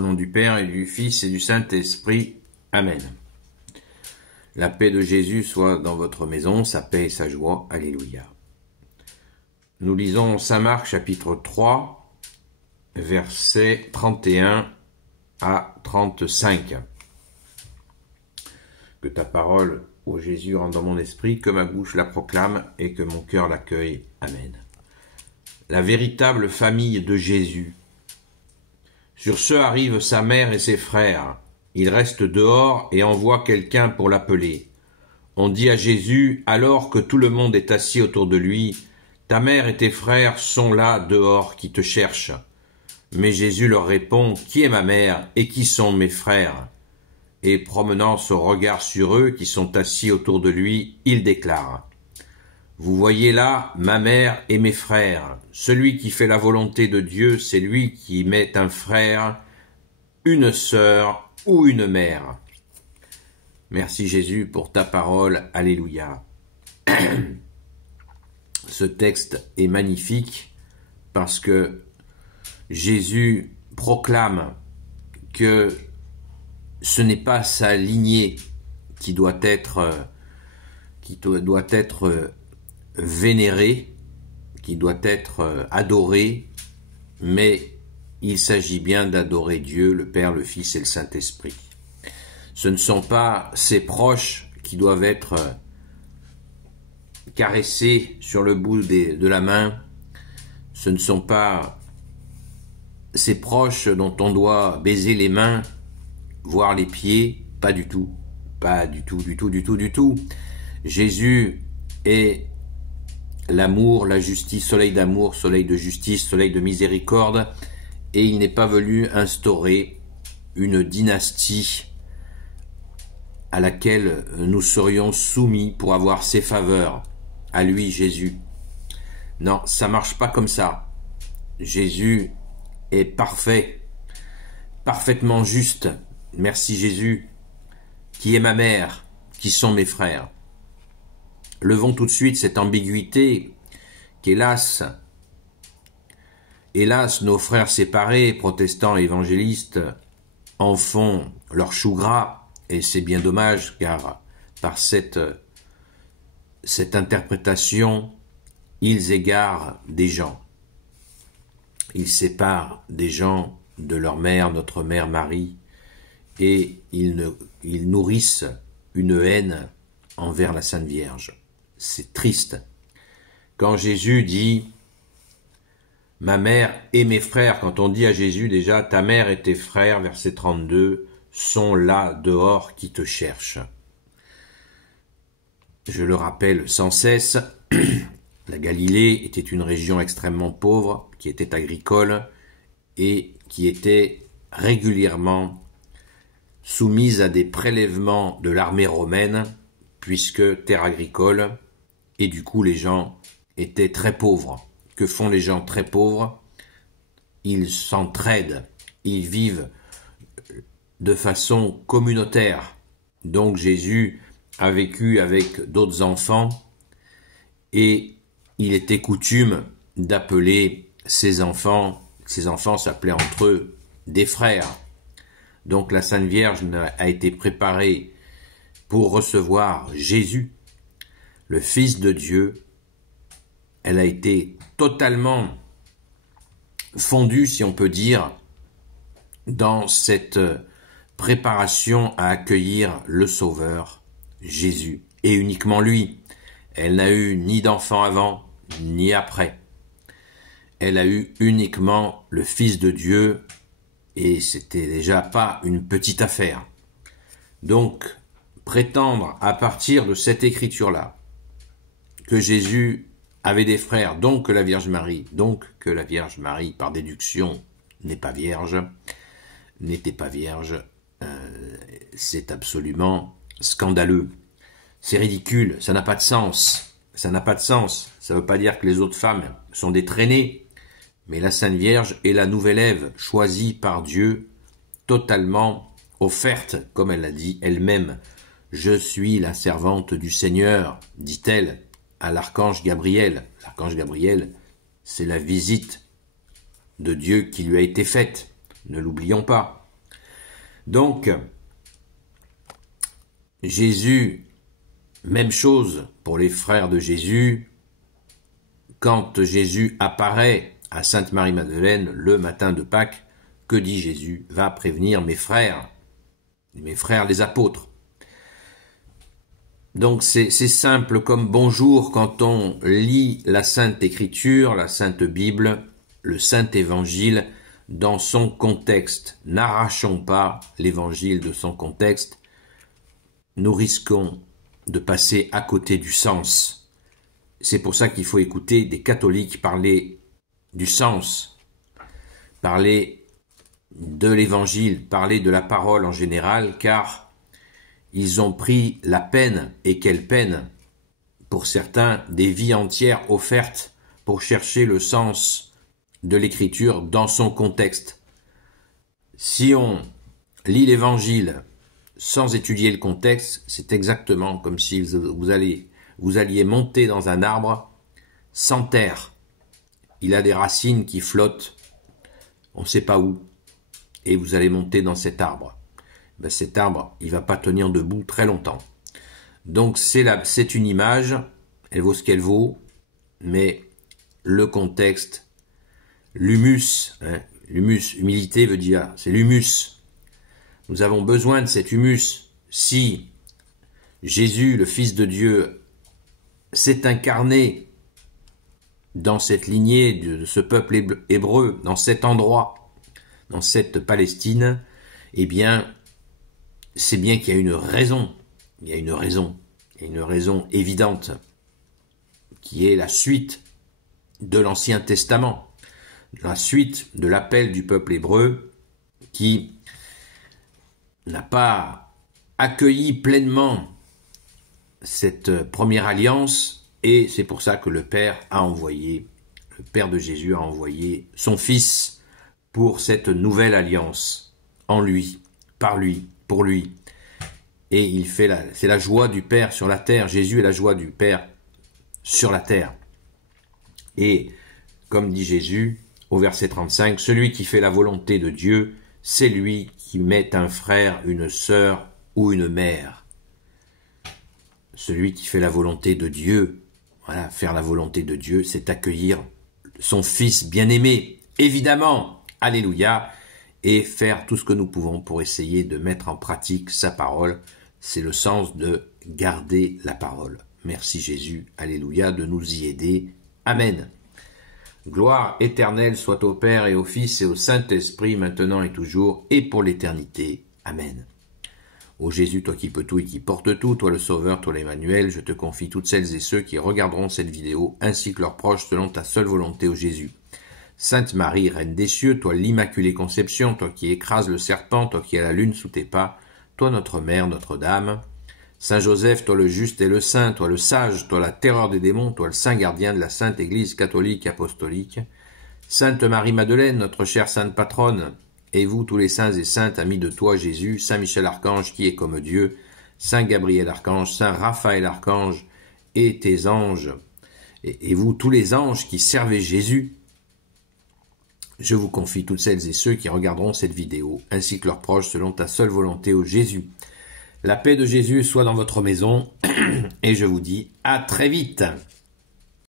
Au nom du Père et du Fils et du Saint-Esprit. Amen. La paix de Jésus soit dans votre maison, sa paix et sa joie. Alléluia. Nous lisons Saint Marc chapitre 3, versets 31 à 35. Que ta parole, ô Jésus, rentre dans mon esprit, que ma bouche la proclame et que mon cœur l'accueille. Amen. La véritable famille de Jésus. Sur ce arrivent sa mère et ses frères. Il reste dehors et envoie quelqu'un pour l'appeler. On dit à Jésus, alors que tout le monde est assis autour de lui, « Ta mère et tes frères sont là dehors qui te cherchent. » Mais Jésus leur répond, « Qui est ma mère et qui sont mes frères ?» Et promenant son regard sur eux qui sont assis autour de lui, il déclare, « Vous voyez là ma mère et mes frères. Celui qui fait la volonté de Dieu, c'est lui qui met un frère, une sœur ou une mère. » Merci Jésus pour ta parole. Alléluia. Ce texte est magnifique parce que Jésus proclame que ce n'est pas sa lignée qui doit être vénérée, qui doit être adorée, mais il s'agit bien d'adorer Dieu, le Père, le Fils et le Saint-Esprit. Ce ne sont pas ses proches qui doivent être caressés sur le bout de la main, ce ne sont pas ses proches dont on doit baiser les mains, voire les pieds, pas du tout, pas du tout, du tout, du tout, du tout. Jésus est l'amour, la justice, soleil d'amour, soleil de justice, soleil de miséricorde, et il n'est pas venu instaurer une dynastie à laquelle nous serions soumis pour avoir ses faveurs, à lui, Jésus. Non, ça marche pas comme ça. Jésus est parfait, parfaitement juste. Merci Jésus, qui est ma mère, qui sont mes frères. Levons tout de suite cette ambiguïté qu'hélas, nos frères séparés, protestants et évangélistes, en font leur chou gras, et c'est bien dommage, car par cette interprétation, ils égarent des gens. Ils séparent des gens de leur mère, notre mère Marie, et ils nourrissent une haine envers la Sainte Vierge. C'est triste. Quand Jésus dit « Ma mère et mes frères », quand on dit à Jésus déjà « Ta mère et tes frères », verset 32, sont là dehors qui te cherchent. Je le rappelle sans cesse, la Galilée était une région extrêmement pauvre, qui était agricole et qui était régulièrement soumise à des prélèvements de l'armée romaine, puisque terre agricole, et du coup les gens étaient très pauvres. Que font les gens très pauvres? Ils s'entraident, ils vivent de façon communautaire. Donc Jésus a vécu avec d'autres enfants et il était coutume d'appeler ses enfants s'appelaient entre eux des frères. Donc la Sainte Vierge a été préparée pour recevoir Jésus, le Fils de Dieu. Elle a été totalement fondue, si on peut dire, dans cette préparation à accueillir le Sauveur, Jésus, et uniquement lui. Elle n'a eu ni d'enfant avant, ni après. Elle a eu uniquement le Fils de Dieu, et c'était déjà pas une petite affaire. Donc, prétendre à partir de cette écriture-là, que Jésus avait des frères, donc que la Vierge Marie, par déduction, n'était pas vierge, c'est absolument scandaleux. C'est ridicule, ça n'a pas de sens. Ça n'a pas de sens. Ça ne veut pas dire que les autres femmes sont des traînées, mais la Sainte Vierge est la nouvelle Ève, choisie par Dieu, totalement offerte, comme elle l'a dit elle-même. « Je suis la servante du Seigneur », dit-elle à l'archange Gabriel. L'archange Gabriel, c'est la visite de Dieu qui lui a été faite. Ne l'oublions pas. Donc, Jésus, même chose pour les frères de Jésus, quand Jésus apparaît à Sainte Marie-Madeleine le matin de Pâques, que dit Jésus? Va prévenir mes frères les apôtres. Donc c'est simple comme bonjour quand on lit la Sainte Écriture, la Sainte Bible, le Saint Évangile dans son contexte. N'arrachons pas l'Évangile de son contexte, nous risquons de passer à côté du sens. C'est pour ça qu'il faut écouter des catholiques parler du sens, parler de l'Évangile, parler de la parole en général, car ils ont pris la peine, et quelle peine, pour certains, des vies entières offertes pour chercher le sens de l'Écriture dans son contexte. Si on lit l'Évangile sans étudier le contexte, c'est exactement comme si vous alliez monter dans un arbre sans terre. Il a des racines qui flottent, on ne sait pas où, et vous allez monter dans cet arbre. Cet arbre, il va pas tenir debout très longtemps. Donc c'est une image, elle vaut ce qu'elle vaut, mais le contexte, l'humus, humilité veut dire, c'est l'humus. Nous avons besoin de cet humus. Si Jésus, le Fils de Dieu, s'est incarné dans cette lignée de ce peuple hébreu, dans cet endroit, dans cette Palestine, eh bien, c'est bien qu'il y a une raison. Il y a une raison évidente, qui est la suite de l'Ancien Testament, la suite de l'appel du peuple hébreu, qui n'a pas accueilli pleinement cette première alliance, et c'est pour ça que le Père de Jésus a envoyé son Fils pour cette nouvelle alliance, en lui, par lui, pour lui. Et c'est la joie du Père sur la terre. Jésus est la joie du Père sur la terre. Et, comme dit Jésus, au verset 35, celui qui fait la volonté de Dieu, c'est lui qui met un frère, une sœur ou une mère. Celui qui fait la volonté de Dieu, voilà, faire la volonté de Dieu, c'est accueillir son Fils bien-aimé, évidemment, alléluia, et faire tout ce que nous pouvons pour essayer de mettre en pratique sa parole. C'est le sens de garder la parole. Merci Jésus, alléluia, de nous y aider. Amen. Gloire éternelle soit au Père et au Fils et au Saint-Esprit, maintenant et toujours, et pour l'éternité. Amen. Ô Jésus, toi qui peux tout et qui portes tout, toi le Sauveur, toi l'Emmanuel, je te confie toutes celles et ceux qui regarderont cette vidéo, ainsi que leurs proches, selon ta seule volonté, ô Jésus. Sainte Marie, Reine des cieux, toi l'Immaculée Conception, toi qui écrases le serpent, toi qui as la lune sous tes pas, toi notre Mère, Notre-Dame. Saint Joseph, toi le juste et le saint, toi le sage, toi la terreur des démons, toi le saint gardien de la Sainte Église catholique apostolique. Sainte Marie-Madeleine, notre chère Sainte Patronne, et vous tous les saints et saintes, amis de toi Jésus, Saint Michel Archange qui est comme Dieu, Saint Gabriel Archange, Saint Raphaël Archange, et tes anges, et vous tous les anges qui servez Jésus, je vous confie toutes celles et ceux qui regarderont cette vidéo, ainsi que leurs proches, selon ta seule volonté, ô Jésus. La paix de Jésus soit dans votre maison, et je vous dis à très vite.